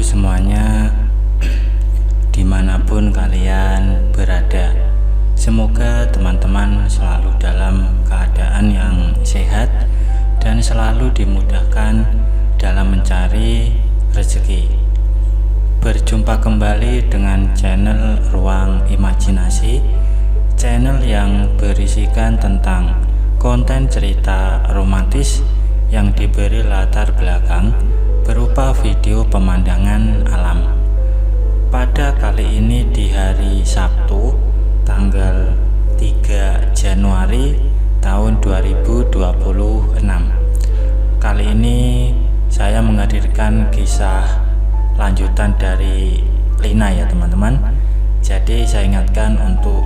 Halo semuanya, dimanapun kalian berada, semoga teman-teman selalu dalam keadaan yang sehat dan selalu dimudahkan dalam mencari rezeki. Berjumpa kembali dengan channel Ruang Imajinasi, channel yang berisikan tentang konten cerita romantis yang diberi latar belakang berupa video pemandangan alam. Pada kali ini di hari Sabtu tanggal 3 Januari tahun 2026. Kali ini saya menghadirkan kisah lanjutan dari Lina ya teman-teman. Jadi saya ingatkan untuk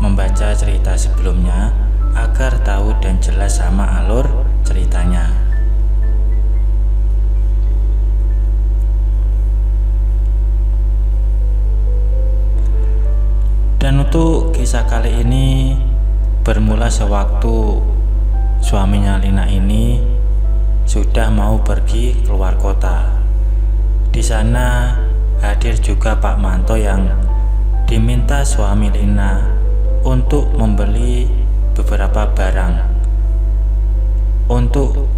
membaca cerita sebelumnya agar tahu dan jelas sama alur ceritanya. Dan untuk kisah kali ini bermula sewaktu suaminya Lina ini sudah mau pergi keluar kota. Di sana hadir juga Pak Manto yang diminta suami Lina untuk membeli beberapa barang untuk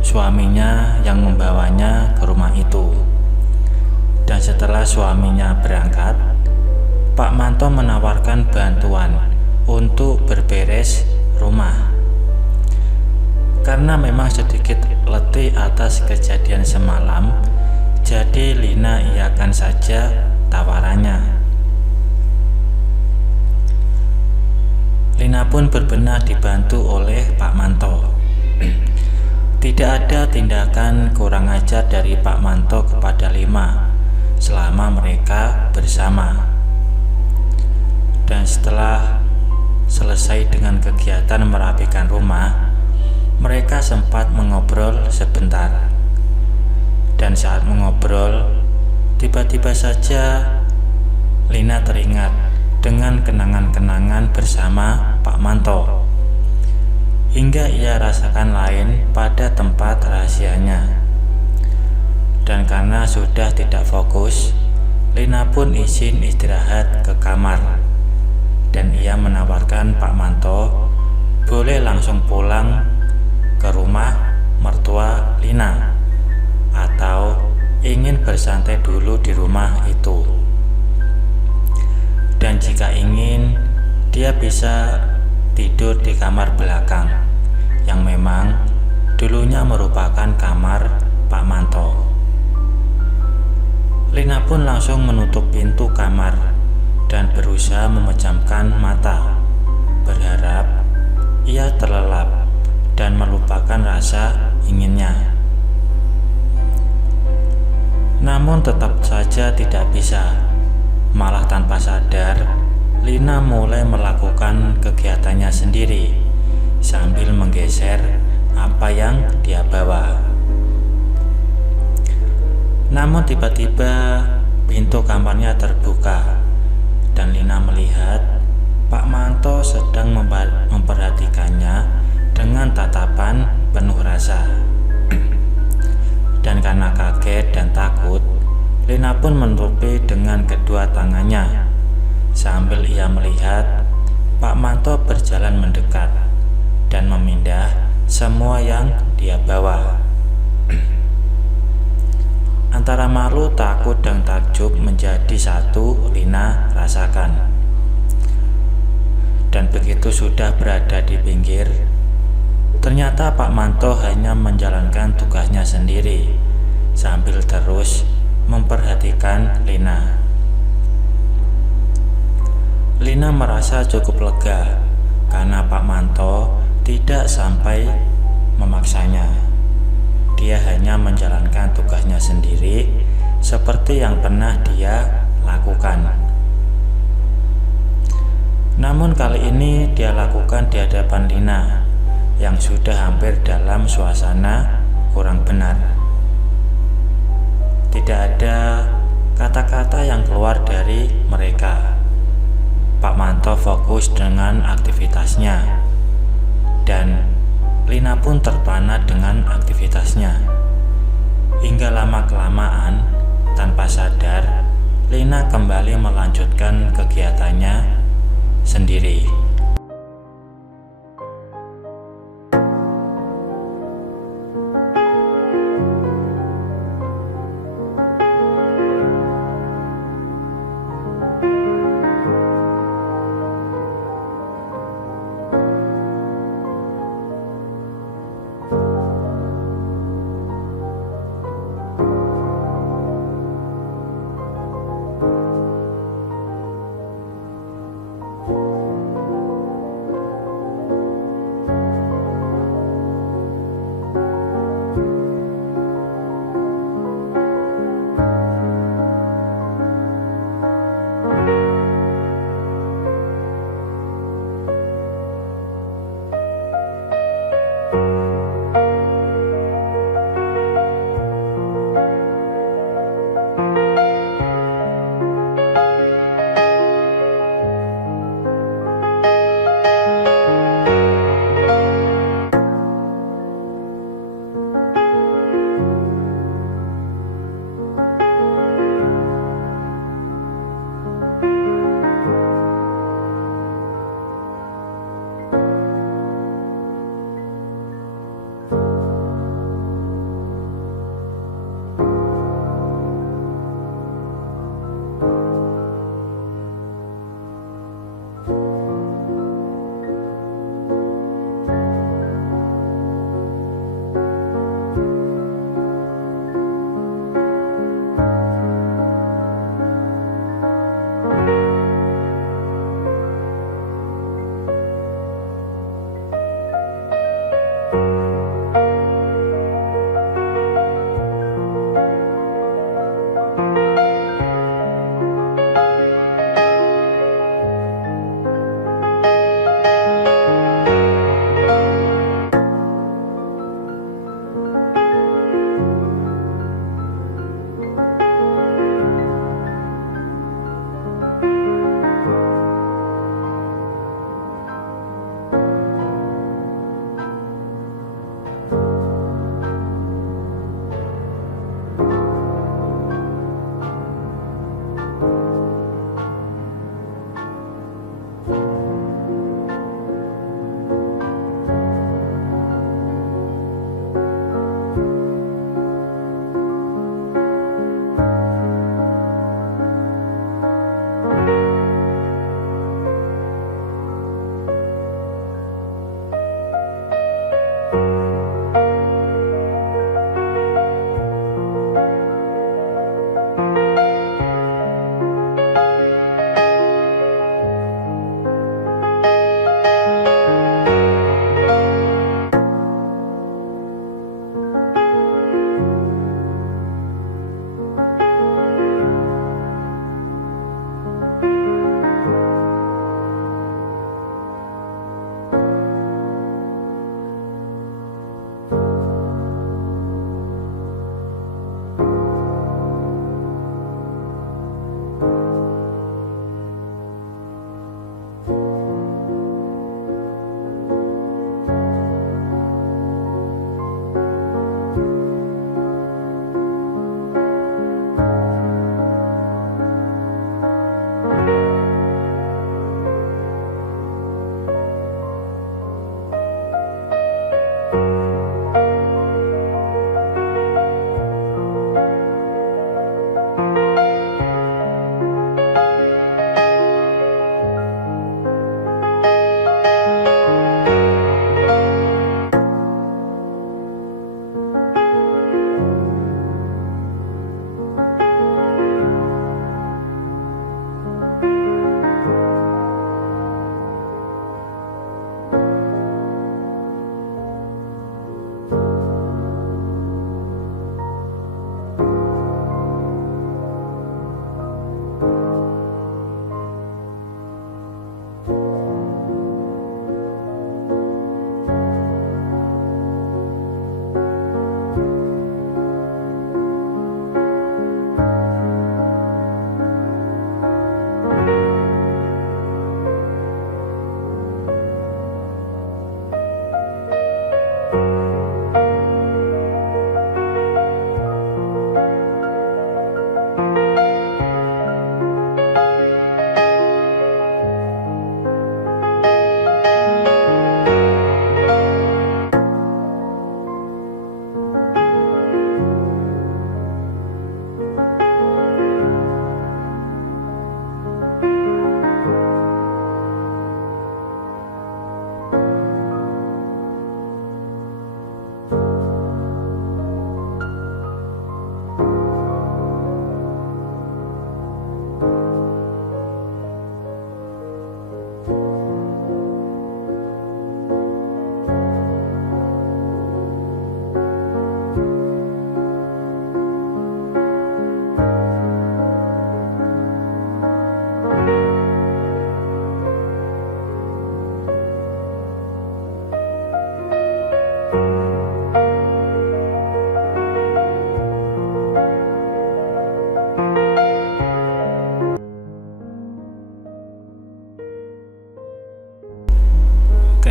suaminya yang membawanya ke rumah itu. Dan setelah suaminya berangkat, Pak Manto menawarkan bantuan untuk berberes rumah. Karena memang sedikit letih atas kejadian semalam, jadi Lina iakan saja tawarannya. Lina pun berbenah dibantu oleh Pak Manto. Tidak ada tindakan kurang ajar dari Pak Manto kepada Lina selama mereka bersama. Dan setelah selesai dengan kegiatan merapikan rumah, mereka sempat mengobrol sebentar. Dan saat mengobrol, tiba-tiba saja Lina teringat dengan kenangan-kenangan bersama Pak Manto, hingga ia rasakan lain pada tempat rahasianya. Dan karena sudah tidak fokus, Lina pun izin istirahat ke kamar. Dan ia menawarkan Pak Manto boleh langsung pulang ke rumah mertua Lina atau ingin bersantai dulu di rumah itu. Dan jika ingin, dia bisa tidur di kamar belakang yang memang dulunya merupakan kamar Pak Manto. Lina pun langsung menutup pintu kamar dan berusaha memejamkan mata, berharap ia terlelap dan melupakan rasa inginnya. Namun tetap saja tidak bisa. Malah tanpa sadar, Lina mulai melakukan kegiatannya sendiri sambil menggeser apa yang dia bawa. Namun tiba-tiba pintu kamarnya terbuka dan Lina melihat Pak Manto sedang memperhatikannya dengan tatapan penuh rasa. Dan karena kaget dan takut, Lina pun menutupi dengan kedua tangannya sambil ia melihat Pak Manto berjalan mendekat dan memindah semua yang dia bawa. Antara malu, takut, dan takjub menjadi satu Lina rasakan. Dan begitu sudah berada di pinggir, ternyata Pak Manto hanya menjalankan tugasnya sendiri sambil terus memperhatikan Lina. Lina merasa cukup lega karena Pak Manto tidak sampai memaksanya. Dia hanya menjalankan tugasnya sendiri seperti yang pernah dia lakukan. Namun kali ini dia lakukan di hadapan Lina yang sudah hampir dalam suasana kurang benar. Tidak ada kata-kata yang keluar dari mereka. Pak Manto fokus dengan aktivitasnya dan Lina pun terpana dengan aktivitasnya. Hingga lama-kelamaan, tanpa sadar, Lina kembali melanjutkan kegiatannya sendiri.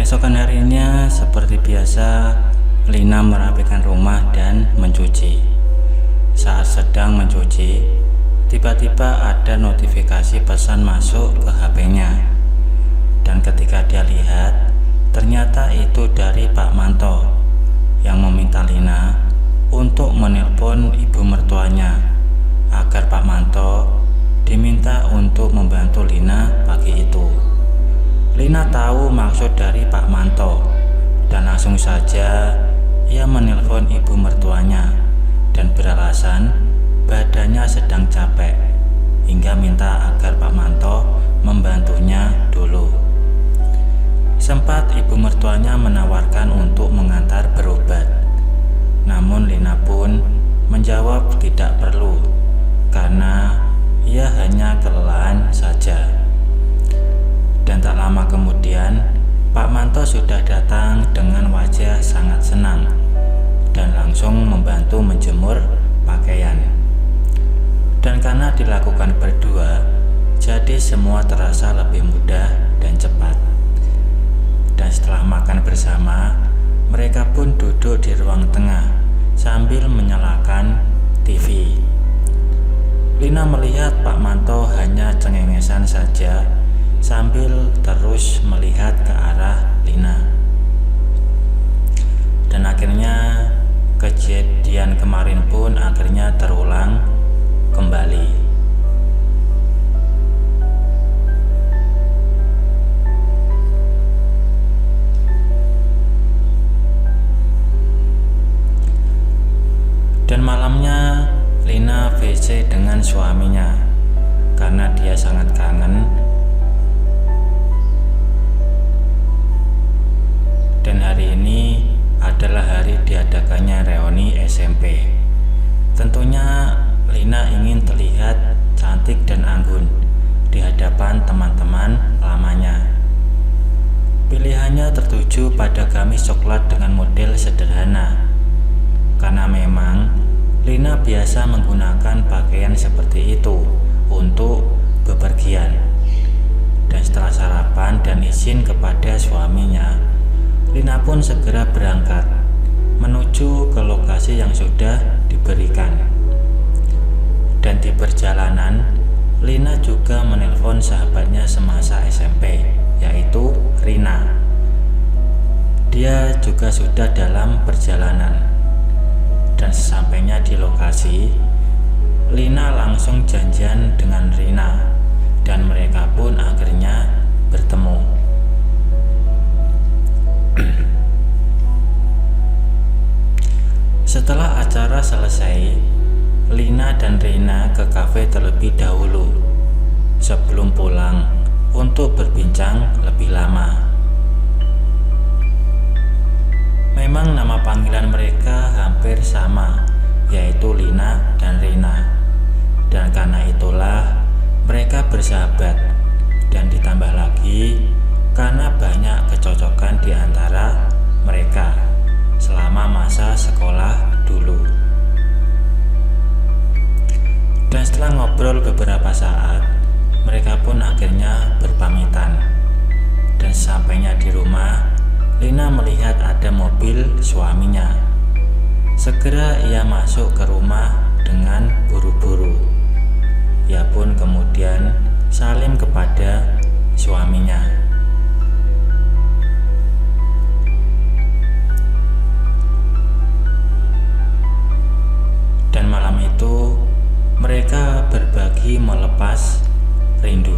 Keesokan harinya, seperti biasa, Lina merapikan rumah dan mencuci. Saat sedang mencuci, tiba-tiba ada notifikasi pesan masuk ke HP-nya. Dan ketika dia lihat, ternyata itu dari Pak Manto yang meminta Lina untuk menelpon ibu mertuanya agar Pak Manto diminta untuk membantu Lina pagi itu. Lina tahu maksud dari Pak Manto dan langsung saja ia menelpon ibu mertuanya dan beralasan badannya sedang capek hingga minta agar Pak Manto membantunya dulu. Sempat ibu mertuanya menawarkan untuk mengantar berobat, namun Lina pun menjawab tidak perlu karena ia hanya kelelahan saja. Dan tak lama kemudian, Pak Manto sudah datang dengan wajah sangat senang dan langsung membantu menjemur pakaian. Dan karena dilakukan berdua, jadi semua terasa lebih mudah dan cepat. Dan setelah makan bersama, mereka pun duduk di ruang tengah sambil menyalakan TV. Lina melihat Pak Manto hanya cengengesan saja sambil terus melihat ke arah Lina. Dan akhirnya kejadian kemarin pun akhirnya terulang kembali. Dan malamnya Lina WC dengan suaminya karena dia sangat kangen. Dan hari ini adalah hari diadakannya reuni SMP. Tentunya Lina ingin terlihat cantik dan anggun di hadapan teman-teman lamanya. Pilihannya tertuju pada gamis coklat dengan model sederhana, karena memang Lina biasa menggunakan pakaian seperti itu untuk bepergian. Dan setelah sarapan dan izin kepada suaminya, Lina pun segera berangkat menuju ke lokasi yang sudah diberikan. Dan di perjalanan, Lina juga menelpon sahabatnya semasa SMP, yaitu Rina. Dia juga sudah dalam perjalanan. Dan sesampainya di lokasi, Lina langsung janjian dengan Rina dan mereka pun akhirnya bertemu. Setelah acara selesai, Lina dan Rina ke kafe terlebih dahulu sebelum pulang untuk berbincang lebih lama. Memang nama panggilan mereka hampir sama, yaitu Lina dan Rina. Dan karena itulah mereka bersahabat, dan ditambah lagi karena banyak kecocokan di antara mereka selama masa sekolah dulu. Dan setelah ngobrol beberapa saat, mereka pun akhirnya berpamitan. Dan sampainya di rumah, Lina melihat ada mobil suaminya. Segera ia masuk ke rumah dengan buru-buru. Ia pun kemudian salim kepada suaminya. Dan malam itu mereka berbagi melepas rindu.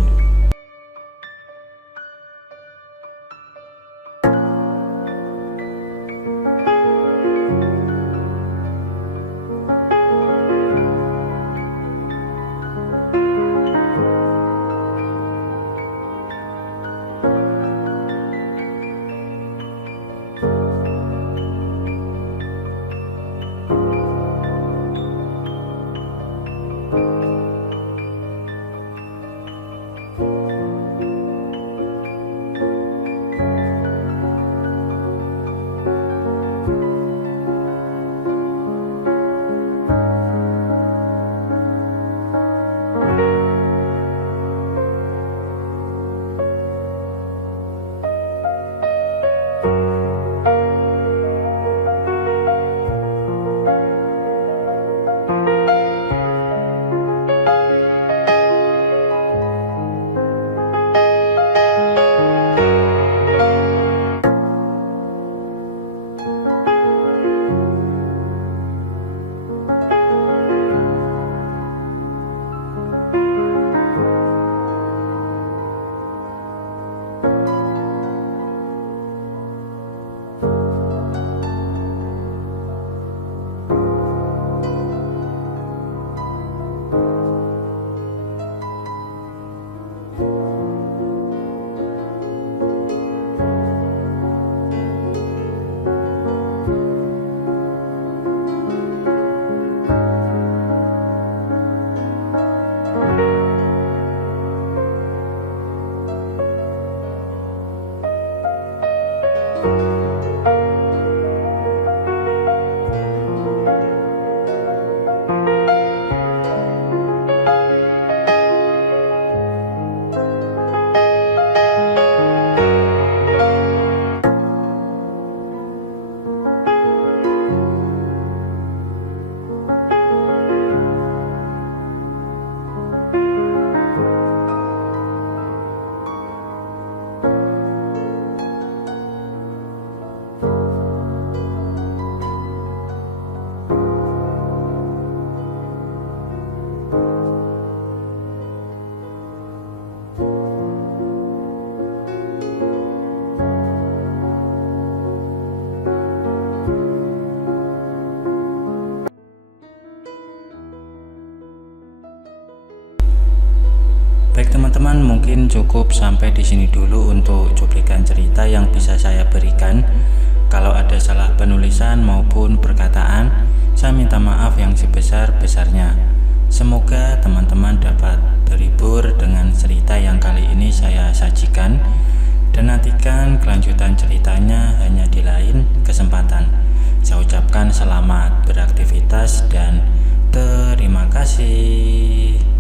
Baik teman-teman, mungkin cukup sampai di sini dulu untuk cuplikan cerita yang bisa saya berikan. Kalau ada salah penulisan maupun perkataan, saya minta maaf yang sebesar-besarnya. Semoga teman-teman dapat terhibur dengan cerita yang kali ini saya sajikan, dan nantikan kelanjutan ceritanya hanya di lain kesempatan. Saya ucapkan selamat beraktivitas dan terima kasih.